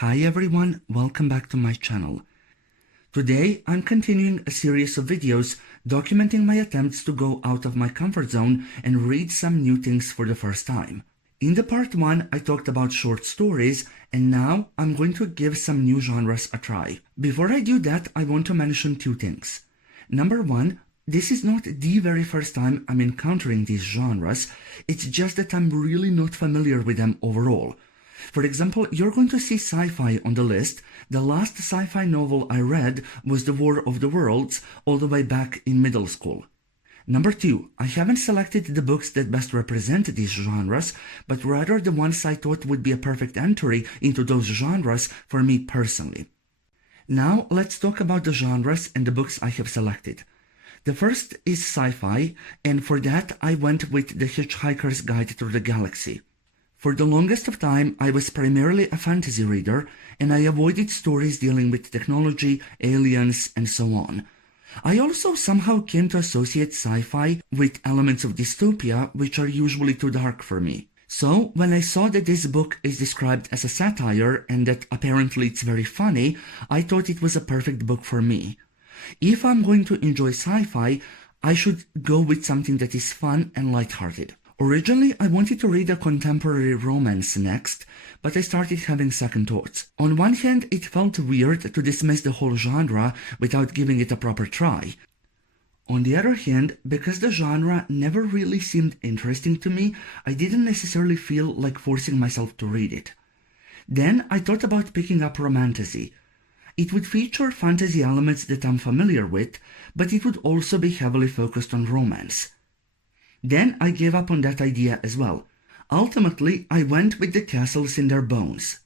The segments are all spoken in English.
Hi everyone, welcome back to my channel. Today I'm continuing a series of videos documenting my attempts to go out of my comfort zone and read some new things for the first time. In the part 1 I talked about short stories, and now I'm going to give some new genres a try. Before I do that, I want to mention two things. Number 1, this is not the very first time I'm encountering these genres, it's just that I'm really not familiar with them overall. For example, you're going to see sci-fi on the list. The last sci-fi novel I read was The War of the Worlds, all the way back in middle school. Number 2, I haven't selected the books that best represent these genres, but rather the ones I thought would be a perfect entry into those genres for me personally. Now let's talk about the genres and the books I have selected. The first is sci-fi, and for that I went with The Hitchhiker's Guide Through the Galaxy. For the longest of time, I was primarily a fantasy reader, and I avoided stories dealing with technology, aliens, and so on. I also somehow came to associate sci-fi with elements of dystopia, which are usually too dark for me. So, when I saw that this book is described as a satire and that apparently it's very funny, I thought it was a perfect book for me. If I'm going to enjoy sci-fi, I should go with something that is fun and lighthearted. Originally, I wanted to read a contemporary romance next, but I started having second thoughts. On one hand, it felt weird to dismiss the whole genre without giving it a proper try. On the other hand, because the genre never really seemed interesting to me, I didn't necessarily feel like forcing myself to read it. Then I thought about picking up Romantasy. It would feature fantasy elements that I'm familiar with, but it would also be heavily focused on romance. Then I gave up on that idea as well. Ultimately, I went with The Castles in Their Bones.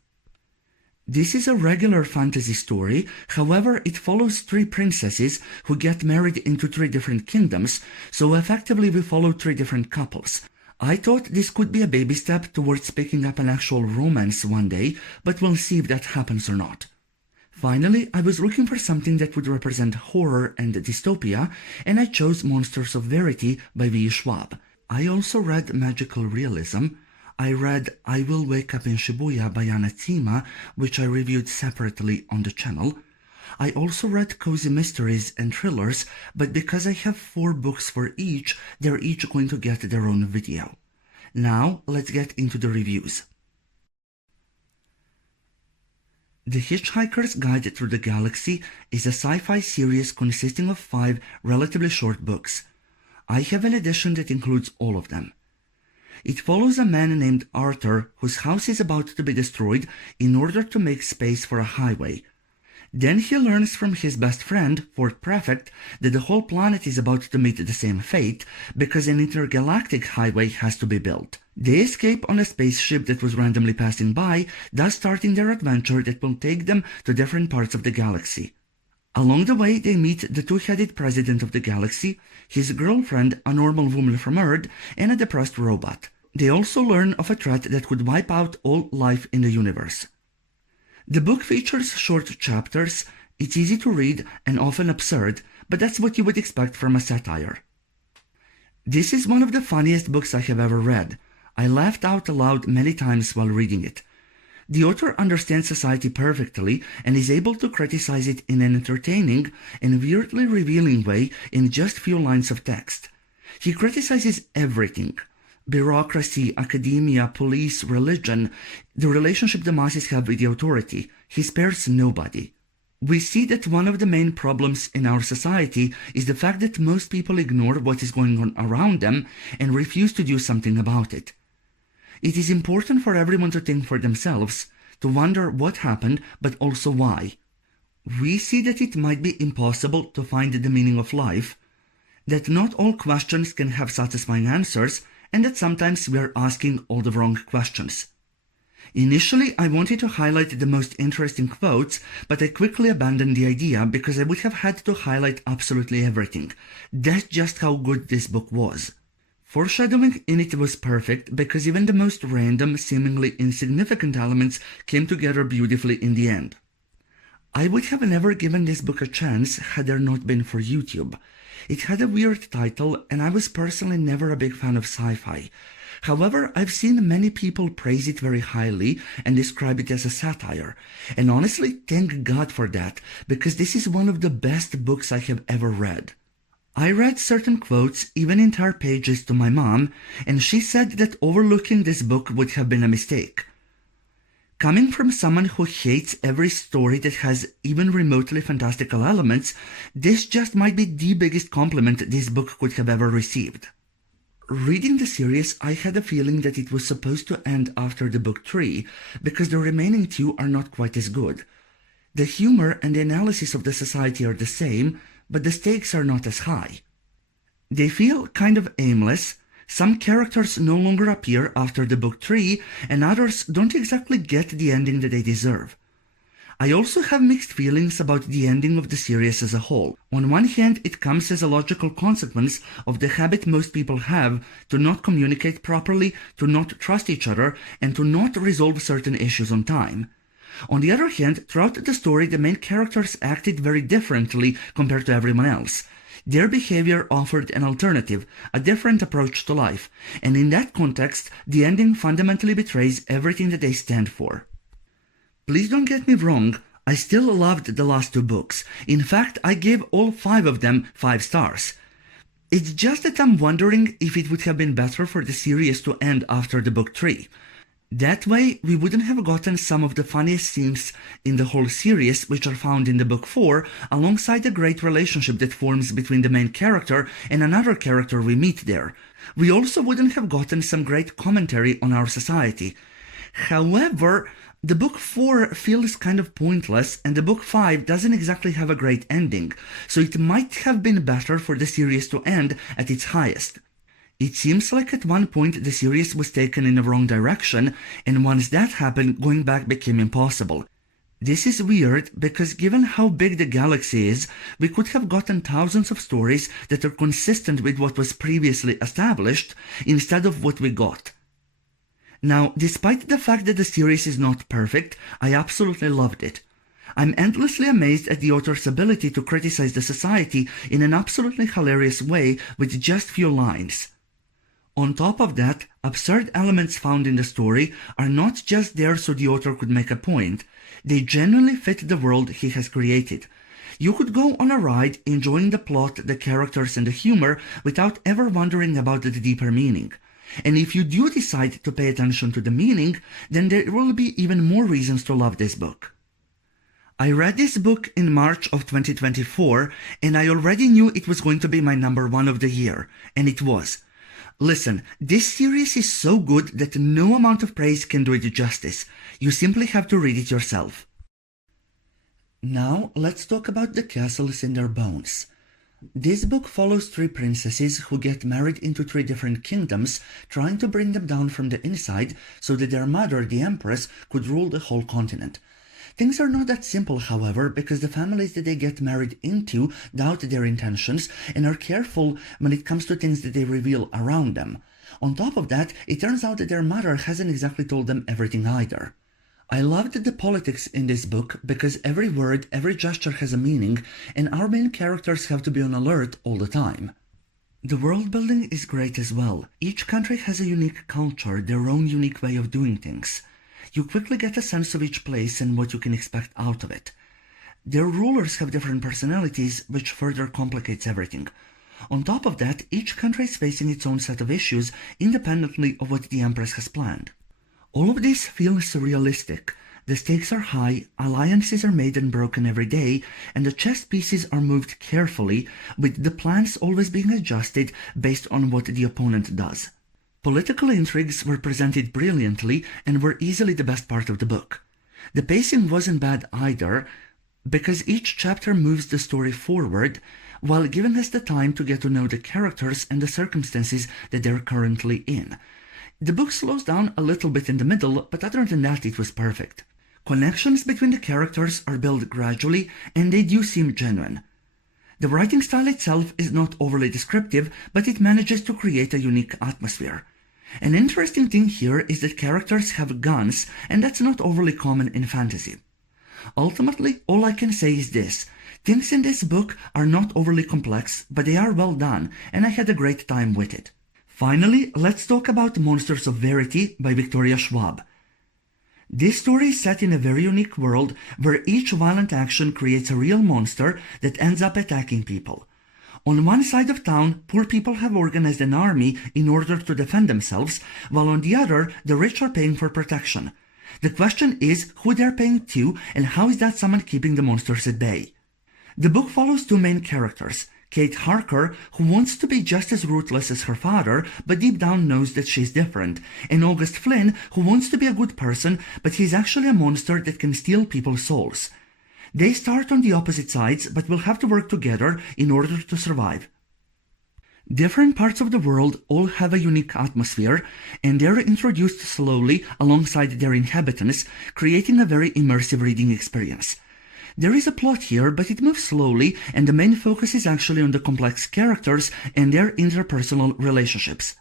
This is a regular fantasy story, however it follows 3 princesses who get married into 3 different kingdoms, so effectively we follow 3 different couples. I thought this could be a baby step towards picking up an actual romance one day, but we'll see if that happens or not. Finally, I was looking for something that would represent horror and dystopia, and I chose Monsters of Verity by V. Schwab. I also read Magical Realism. I read I Will Wake Up in Shibuya by Anna Tsima, which I reviewed separately on the channel. I also read Cozy Mysteries and Thrillers, but because I have 4 books for each, they're each going to get their own video. Now, let's get into the reviews. The Hitchhiker's Guide Through the Galaxy is a sci-fi series consisting of 5 relatively short books. I have an edition that includes all of them. It follows a man named Arthur whose house is about to be destroyed in order to make space for a highway. Then he learns from his best friend, Fort Prefect, that the whole planet is about to meet the same fate because an intergalactic highway has to be built. They escape on a spaceship that was randomly passing by, thus starting their adventure that will take them to different parts of the galaxy. Along the way, they meet the 2-headed president of the galaxy, his girlfriend, a normal woman from Earth, and a depressed robot. They also learn of a threat that could wipe out all life in the universe. The book features short chapters, it's easy to read and often absurd, but that's what you would expect from a satire. This is one of the funniest books I have ever read. I laughed out loud many times while reading it. The author understands society perfectly and is able to criticize it in an entertaining and weirdly revealing way in just few lines of text. He criticizes everything: bureaucracy, academia, police, religion, the relationship the masses have with the authority. He spares nobody. We see that one of the main problems in our society is the fact that most people ignore what is going on around them and refuse to do something about it. It is important for everyone to think for themselves, to wonder what happened, but also why. We see that it might be impossible to find the meaning of life, that not all questions can have satisfying answers, and that sometimes we are asking all the wrong questions. Initially, I wanted to highlight the most interesting quotes, but I quickly abandoned the idea because I would have had to highlight absolutely everything. That's just how good this book was. Foreshadowing in it was perfect because even the most random, seemingly insignificant elements came together beautifully in the end. I would have never given this book a chance had there not been for YouTube. It had a weird title, and I was personally never a big fan of sci-fi. However, I've seen many people praise it very highly and describe it as a satire. And honestly, thank God for that, because this is one of the best books I have ever read. I read certain quotes, even entire pages, to my mom, and she said that overlooking this book would have been a mistake. Coming from someone who hates every story that has even remotely fantastical elements, this just might be the biggest compliment this book could have ever received. Reading the series, I had a feeling that it was supposed to end after the book 3, because the remaining 2 are not quite as good. The humor and the analysis of the society are the same, but the stakes are not as high. They feel kind of aimless. Some characters no longer appear after the book 3, and others don't exactly get the ending that they deserve. I also have mixed feelings about the ending of the series as a whole. On one hand, it comes as a logical consequence of the habit most people have to not communicate properly, to not trust each other, and to not resolve certain issues on time. On the other hand, throughout the story, the main characters acted very differently compared to everyone else. Their behavior offered an alternative, a different approach to life, and in that context, the ending fundamentally betrays everything that they stand for. Please don't get me wrong, I still loved the last 2 books. In fact, I gave all 5 of them 5 stars. It's just that I'm wondering if it would have been better for the series to end after the book 3. That way, we wouldn't have gotten some of the funniest scenes in the whole series, which are found in the book 4, alongside the great relationship that forms between the main character and another character we meet there. We also wouldn't have gotten some great commentary on our society. However, the book 4 feels kind of pointless, and the book 5 doesn't exactly have a great ending, so it might have been better for the series to end at its highest. It seems like at one point the series was taken in the wrong direction, and once that happened, going back became impossible. This is weird because given how big the galaxy is, we could have gotten thousands of stories that are consistent with what was previously established, instead of what we got. Now, despite the fact that the series is not perfect, I absolutely loved it. I'm endlessly amazed at the author's ability to criticize the society in an absolutely hilarious way with just few lines. On top of that, absurd elements found in the story are not just there so the author could make a point. They genuinely fit the world he has created. You could go on a ride enjoying the plot, the characters, and the humor without ever wondering about the deeper meaning. And if you do decide to pay attention to the meaning, then there will be even more reasons to love this book. I read this book in March of 2024, and I already knew it was going to be my number 1 of the year, and it was. Listen, this series is so good that no amount of praise can do it justice. You simply have to read it yourself. Now, let's talk about the castles and their bones. This book follows 3 princesses who get married into 3 different kingdoms, trying to bring them down from the inside so that their mother, the Empress, could rule the whole continent. Things are not that simple, however, because the families that they get married into doubt their intentions and are careful when it comes to things that they reveal around them. On top of that, it turns out that their mother hasn't exactly told them everything either. I loved the politics in this book because every word, every gesture has a meaning, and our main characters have to be on alert all the time. The world building is great as well. Each country has a unique culture, their own unique way of doing things. You quickly get a sense of each place and what you can expect out of it. Their rulers have different personalities, which further complicates everything. On top of that, each country is facing its own set of issues, independently of what the Empress has planned. All of this feels realistic. The stakes are high, alliances are made and broken every day, and the chess pieces are moved carefully, with the plans always being adjusted based on what the opponent does. Political intrigues were presented brilliantly and were easily the best part of the book. The pacing wasn't bad either, because each chapter moves the story forward, while giving us the time to get to know the characters and the circumstances that they're currently in. The book slows down a little bit in the middle, but other than that it was perfect. Connections between the characters are built gradually, and they do seem genuine. The writing style itself is not overly descriptive, but it manages to create a unique atmosphere. An interesting thing here is that characters have guns, and that's not overly common in fantasy. Ultimately, all I can say is this: Things in this book are not overly complex, but they are well done, and I had a great time with it. Finally, let's talk about Monsters of Verity by Victoria Schwab. This story is set in a very unique world where each violent action creates a real monster that ends up attacking people. On one side of town, poor people have organized an army in order to defend themselves, while on the other, the rich are paying for protection. The question is who they're paying to and how is that someone keeping the monsters at bay. The book follows two main characters, Kate Harker, who wants to be just as ruthless as her father, but deep down knows that she's different, and August Flynn, who wants to be a good person, but he's actually a monster that can steal people's souls. They start on the opposite sides, but will have to work together in order to survive. Different parts of the world all have a unique atmosphere, and they're introduced slowly alongside their inhabitants, creating a very immersive reading experience. There is a plot here, but it moves slowly, and the main focus is actually on the complex characters and their interpersonal relationships.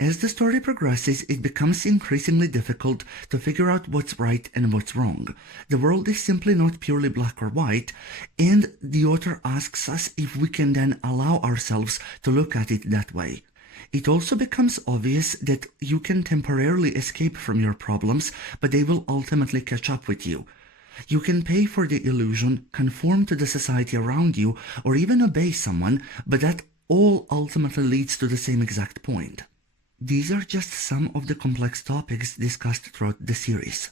As the story progresses, it becomes increasingly difficult to figure out what's right and what's wrong. The world is simply not purely black or white, and the author asks us if we can then allow ourselves to look at it that way. It also becomes obvious that you can temporarily escape from your problems, but they will ultimately catch up with you. You can pay for the illusion, conform to the society around you, or even obey someone, but that all ultimately leads to the same exact point. These are just some of the complex topics discussed throughout the series.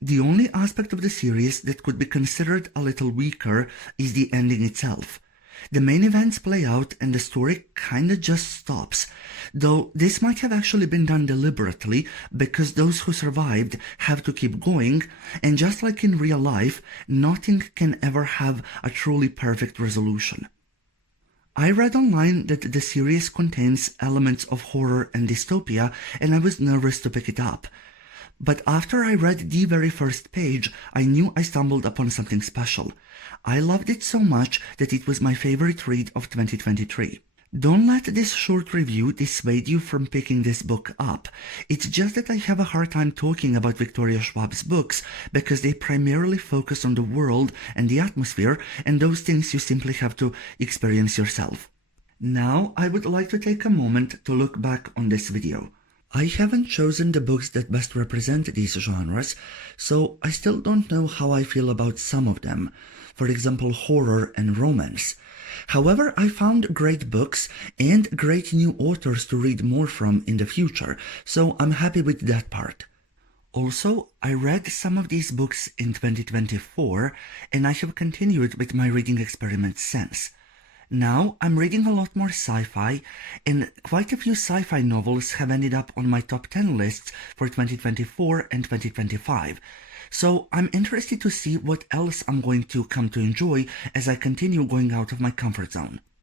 The only aspect of the series that could be considered a little weaker is the ending itself. The main events play out and the story kinda just stops, though this might have actually been done deliberately because those who survived have to keep going, and just like in real life, nothing can ever have a truly perfect resolution. I read online that the series contains elements of horror and dystopia, and I was nervous to pick it up. But after I read the very first page, I knew I stumbled upon something special. I loved it so much that it was my favorite read of 2023. Don't let this short review dissuade you from picking this book up. It's just that I have a hard time talking about Victoria Schwab's books because they primarily focus on the world and the atmosphere, and those things you simply have to experience yourself. Now, I would like to take a moment to look back on this video. I haven't chosen the books that best represent these genres, so I still don't know how I feel about some of them, for example horror and romance. However, I found great books and great new authors to read more from in the future, so I'm happy with that part. Also, I read some of these books in 2024, and I have continued with my reading experiment since. Now, I'm reading a lot more sci-fi, and quite a few sci-fi novels have ended up on my top 10 lists for 2024 and 2025. So I'm interested to see what else I'm going to come to enjoy as I continue going out of my comfort zone.